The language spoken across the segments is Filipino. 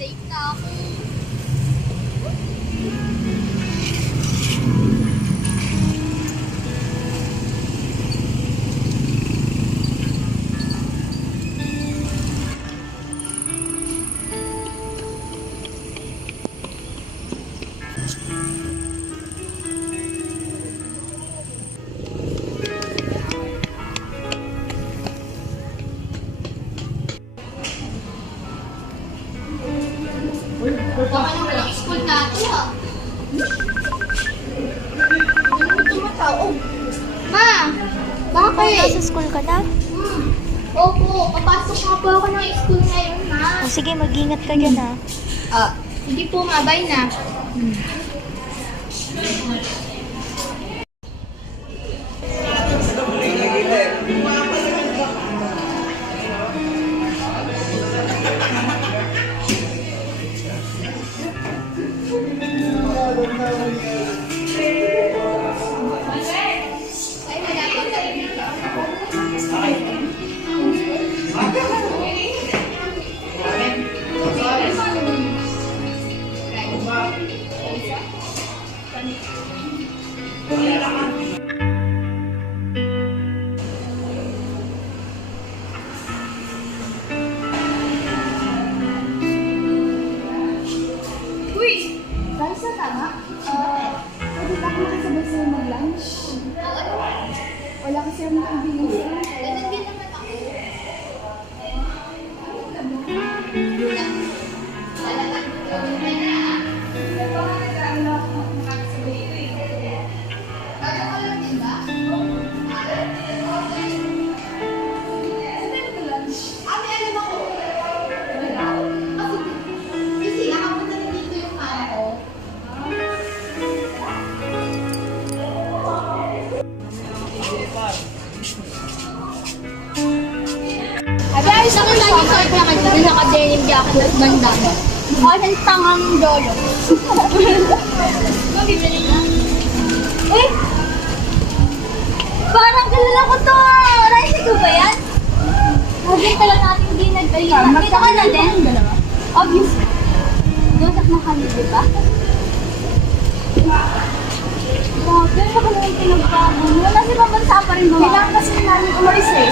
Late na ako. Baka na walang school na ito ha. Ano tumatao? Ma! Bakit? Nasa school ka na? Opo, papasok nga po ako ng school ngayon, ma. O sige, mag-ingat ka dyan ha. Hindi po, ma. Bye na. Uy! Dahil sa tama? Pwede ba ako makasabay sa'yo mag-lunch? Wala kasi ang kaibigan sa'yo. Ganun din naman ako. Guys, ako lang yung sort na kasi naka-denim jacket banda. Ang tangang dolo. Eh! Parang kilala ko to! Rice ko ba yan? Lagi pala natin hindi nag-alina. Kita ka na din? Obviously. Dosak na kami, di ba? Bakit? Saka naman pinagbago. Wala si Pabansa pa rin ba? Kailangan kasi namin umalis eh.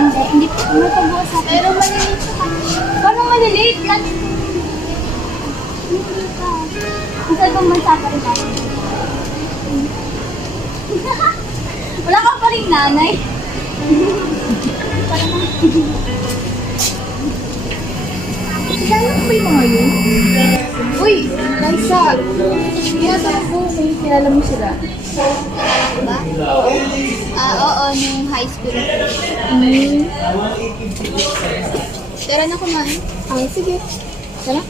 Hindi po. Ano pag-uusap? Pero malilate sa kami. Paano malilate? Lagi ko hindi ka. Kasi Pabansa pa rin namin. Wala ka pa rin nanay. Parang kailangan ko ba yung mga yun? Uy! Liza! Tinatanong ko kung kilala mo sila. Ba? Oo, nung high school. Tara na kumain. Sige. Tara.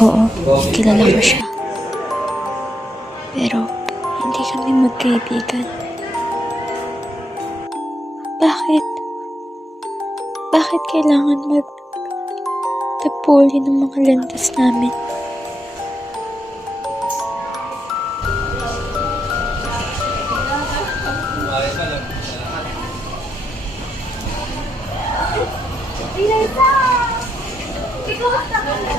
Oo, kilala ko siya. Pero, hindi kami magkaibigan. Bakit? Bakit kailangan mag-tapuli ng mga landas namin? Liza! Ikaw basta ka na.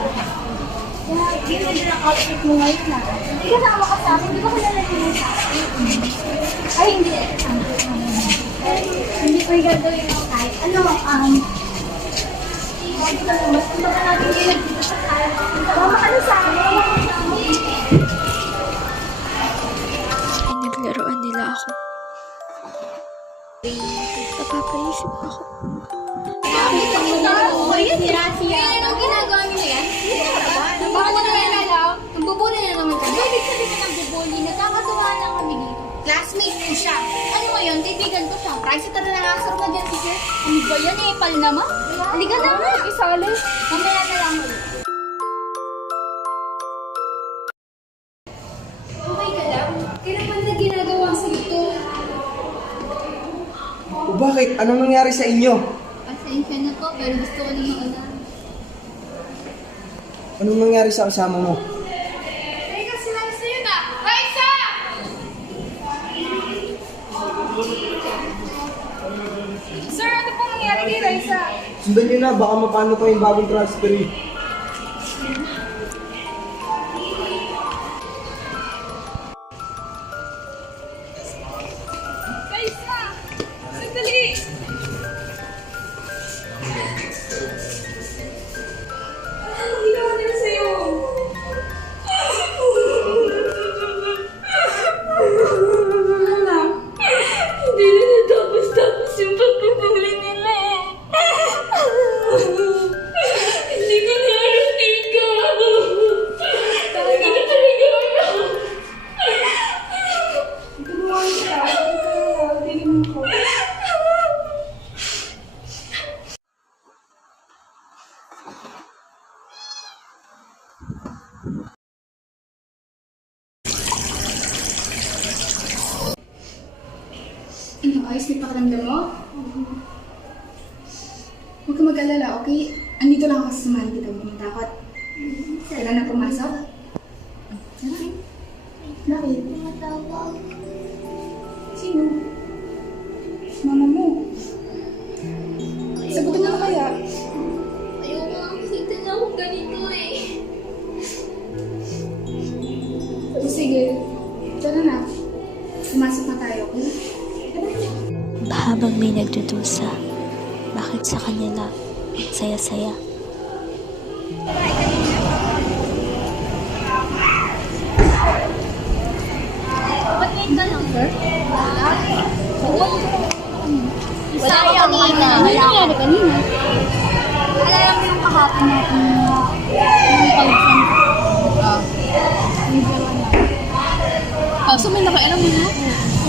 Hindi mo din ang outfit mo ngayon na. Hindi ka sama ka sa akin. Hindi ba kilala niyo sa akin? Ay, hindi. Hindi ko yung gagawin ako kahit ano. Mas kung baka natin yung nagdito sa kaya. Mama ka na sa akin. Mama ka sa akin. Pinaglaruan nila ako. Napapaisip ako. Anong ginagawa nila yan? Baka na naman lang. Nagbubuli na naman kami. Ibig sabihin ng nagbubuli. Nagkakatuwa lang kami dito. Classmate ko siya. Ano ngayon? Kaibigan ko siya. Price ito na nangasar na dyan si Sir. Ano ba yan eh? Pal naman? Halika na nga. Isali. Mamaya na lang ulit. Okay ka lang? Kailan ba na ginagawa sa ito? O bakit? Anong nangyari sa inyo? Pasensya na po, pero gusto ko lang alam. Anong nangyari sa kasama mo? Teka, sila sa'yo na! Raisa! Sir, ano pong nangyari kay Raisa? Sundan nyo na, baka mapano pa yung bagong transfer eh. Raisa! Sandali! Ano ginawa nila sa'yo? Hindi na natapos-tapos yung pagpupuli nila. Hindi ko na alam ikaw. Hindi ko na talaga alam. Tulungan siya. Tingin mo ko. Ano, ayos na pakiramdam mo? Huwag ka mag-alala, okay? Andito lang ako sa samahan kita, huwag kang matakot. Kailan na pumasok? Tara. Bakit? Tumatawag. Sino? Mama mo. Sagutin mo na kaya? Ayaw nga makita na akong ganito eh. O sige, tara na. Pumasok na tayo, okay? Habang may nagdudusa, bakit sa kanila saya-saya? Ba't ngayon ka lang, sir? Wala ako kanina. Ano nangyari kanina? Alala mo yung kahapon natin yung pausan ko. So may nakailam mo na?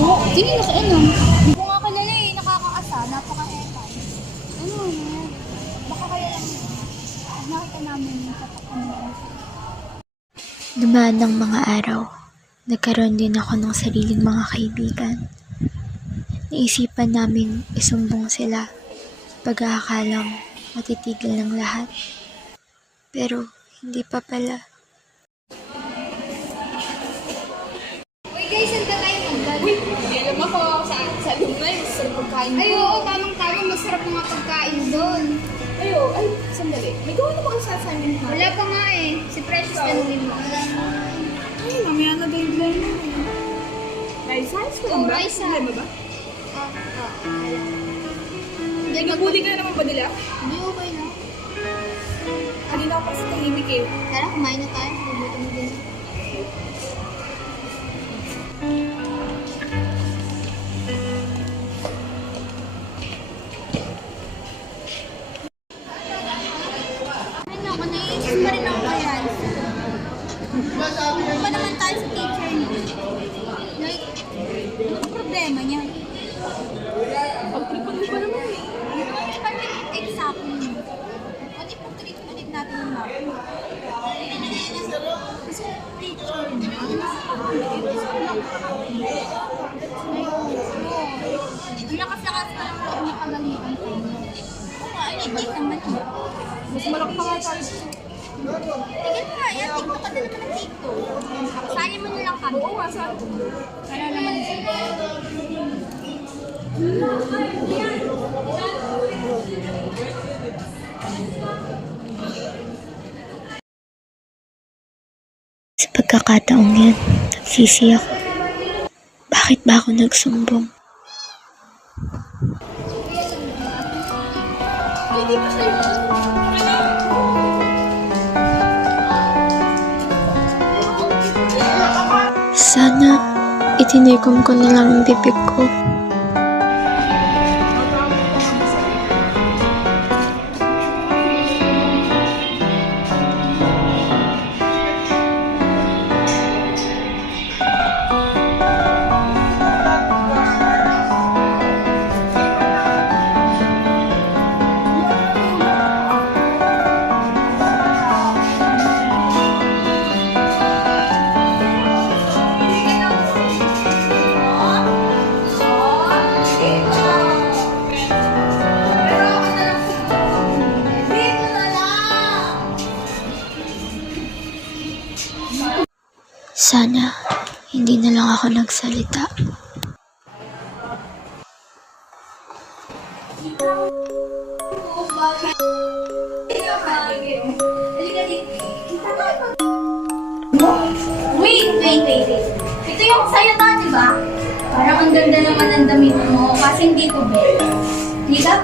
Oo. Sino yung nakailam? Hindi ko nga kalala eh. Nakakaasa. Napaka-epay. Ano yan? Baka kaya lang yun. Nakita namin yung kapakamulan. Dumaan ng mga araw, nagkaroon din ako ng sariling mga kaibigan. Naisipan namin isumbong sila, pag-aakalang matitigil ng lahat. Pero hindi pa pala. Uy guys, saan tayo magdala? Uy, hindi alam ako sa lugar. Sa pagkain doon. Ay, oo, tamang-tama. Masarap mga pagkain doon. Ay, sandali. May gawa na ba kayo sa assignment natin? Wala pa nga eh. Si Precious tanungin mo. Ay, mamaya na deadline mo. Raisa, ayos ko lang ba? Raisa. Problema ba? Nagabuli ka na naman ba nila? Hindi, okay na. Kanina ako pa sa tahimik eh. Tara, kumain na tayo. Mabuti mo din. Ay, naku, naiisip pa rin ako kaya. Ano ba naman tayo sa teacher niyo? Like, anong problema niya? Pagtripan mo pa naman eh. Exam. Ano yung treat ulit natin yung map? Kasi teacher niya. Ang lakas-lakas pa lang loob niya pagalitan ko. Oo nga, hindi naman yun. Mas malaki pa nga tayo. Tigil mo nga yan, TikTok ka na naman ng TikTok. Sali mo na lang kami. Oo nga, saan? Para naman Sa pagkakataong yan, nagsisi ako. Bakit ba ako nagsumbong? Hindi pa sa'yo. Sana itinikom ko na lang ang bibig ko. Sana, hindi na lang ako nagsalita. Wait. Ito yung sa'yo na, di ba? Parang ang ganda naman ng damit mo, kasi hindi ko bet. Di ba?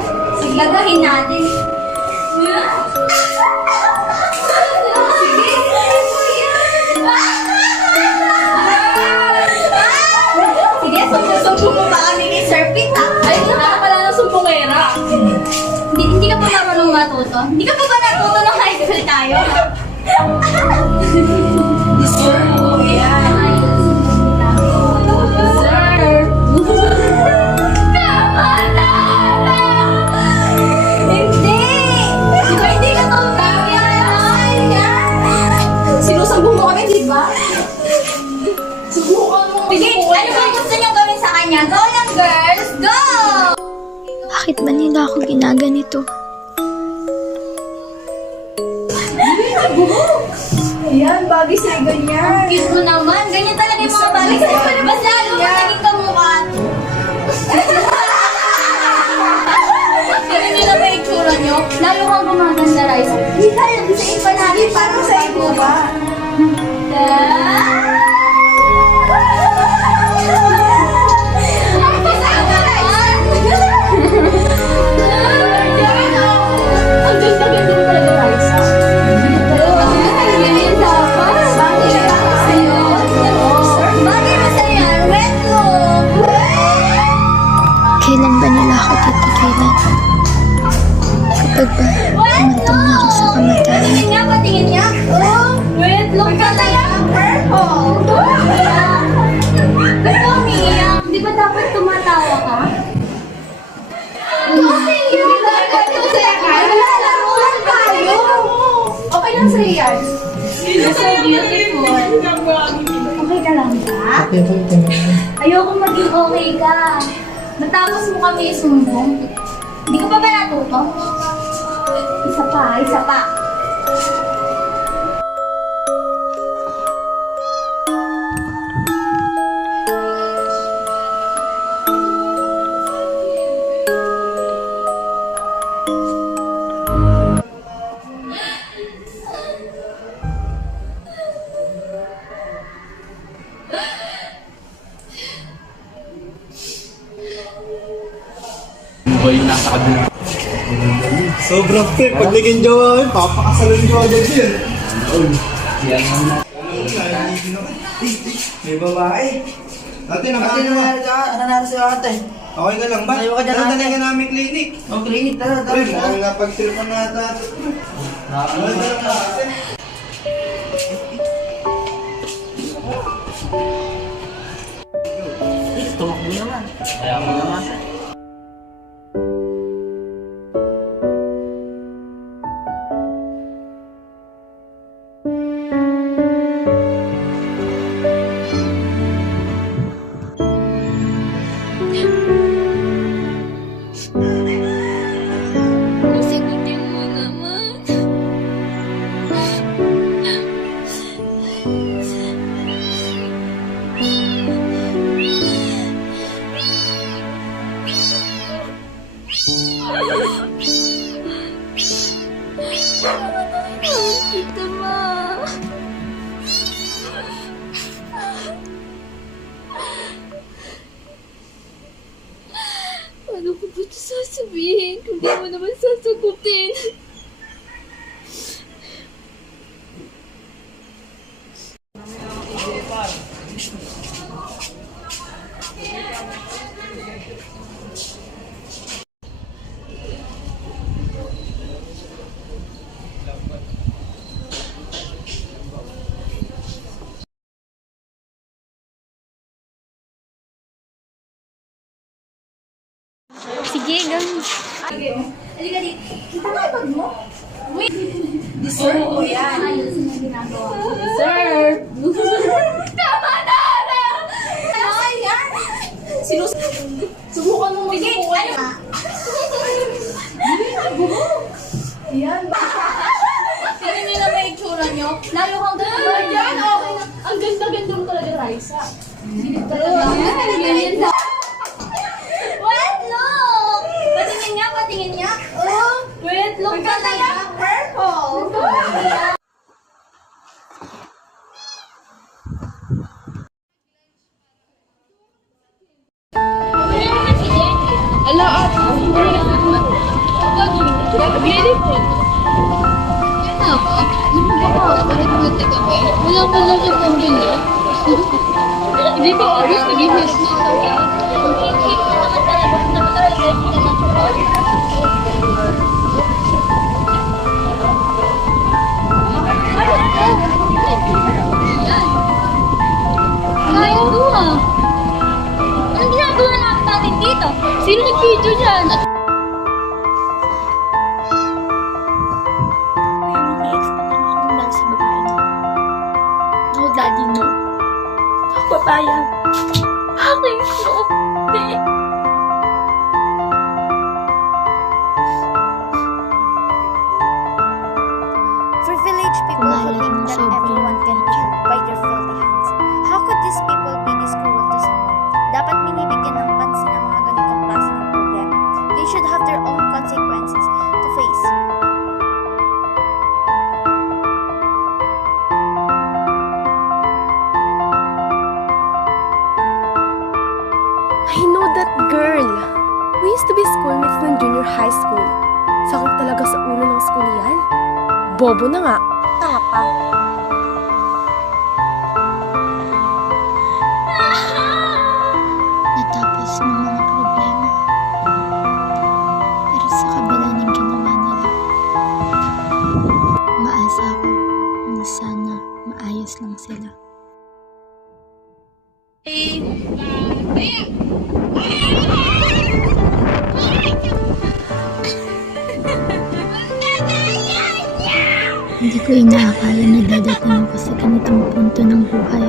Sige, gagahin natin. Sige, sumbong mo ba kami kay Sir Pete, ha? Ay, nakakala ng sumbongera. Hindi ka pa marunong matuto? Hindi ka pa ba natuto ng high school tayo? Sir, yan. Sir. Tama na! Hindi! Di ba hindi ka tawag yan? Sinusambong mo kami, di ba? Subukan mo. Sige, ano ba gusto niyo gawin sa kanya? Go lang, girls! Go! Bakit ba nila ako ginaganito? Ayan, bagay sa'yo ganyan. Cute mo naman. Ganyan talaga yung mga bagay sa'yo. Mas lalo mo naging kamukha. Ganyan nila ba yung tsura nyo? Lalo kang gumaganda, Rice. Hindi tayo, bisain pa natin. Parang sa ibo ba? Ang kasama naman! Ang ganda-ganda mo talaga, Rice. Ganyan dapat. Bagay ba sa'yo? Bagay ba sa'yo yan? Wet look! Kailan ba nila ako titigilan? Kapag ba humantong na ako sa kamatayan? Patingin nga, patingin nga. Oh, wait, look ka talaga. Purple. Ba't ka umiiyak? Di ba dapat tumatawa ka? Umiiyak! Dapat tumatawa ka? Malalaruan tayo. Okay lang sa'yo yan. You're so beautiful. Okay ka lang ba? Ayoko maging okay ka. Matapos mo kami isumbong. Hindi ka pa ba natuto? Isa pa. Ba yung nasa kabila? Sobrang fair. Pag naging jowa yun, papakasalan ko agad yun. May babae. Ate, naman Ano sa ate? Okay ka lang ba? Ayaw ka dyan, Tara, ate. talaga namin clinic. O, klinik, tara. Uy, mukhang napag-tripan na ata. Ano na lang ate? Tumakbo naman. Kaya mo naman. Sagutin mo naman. Kita ma. Ano ko ba ito sasabihin kung di mo naman sasagutin? Sige, gawin. Halika di. Kita nga ipag mo? Wait. Deserve mo yan. Ayos na ginagawa ko. Deserve. Tama na! Ay, yan! Subukan mo Sige, magsubukan. ano? Yan. Tingnan niyo na may itsura niyo. Lalo kang ganda. Yan, okay na. Ang ganda-ganda mo Wait, look! Patingin nga. Oh, wait, look talaga. Purple. Wala pala siya pambili. Hindi ko obvious, nag-ihis na ako. Ayaw ko ah. Anong ginagawa natin dito? Sino nag-video dyan? No, Daddy, no. Papayag. Bakit? No. Hindi. Privileged people who Kumalat think ng that sobrang everyone can kill by their filthy hands. How could these people be this cruel to someone? Dapat binibigyan ng pansin ang mga ganitong klase ng problema. They should have their own consequences to face. I know that girl. We used to be schoolmates ng junior high school. Sakit talaga sa ulo ng school yan. Bobo na nga. Tanga pa. Natapos ng mga problema. Pero sa kabila ng ginawa nila, maasa ako na sana maayos lang sila. Hindi ko inaakala na dadating ako sa ganitong punto ng buhay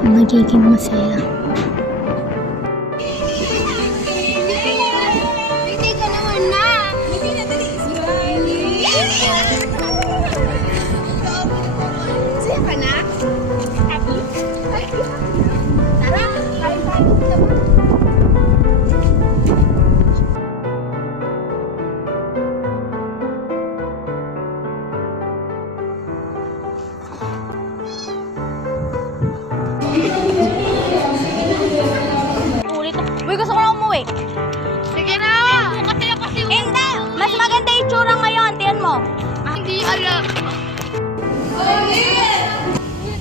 na magiging masaya. Hindi ka naman na. Hindi na dali. Siya ka na? Happy? Tara, kain tayo. Uy, gusto ko na umuwi. Sige na! Kasi Hindi! Mas maganda yung tsura ngayon. Tiyan mo. hindi alam.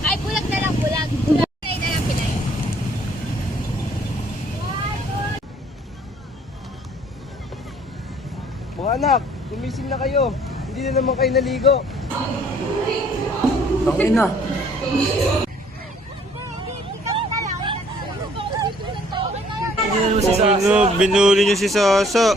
Ay, bulag na lang, bulag. Pinay na lang, pinay. Mga anak, gumising na kayo. Hindi na naman kayo naligo. Tangin na. Ano, binuli niyo si Sasa.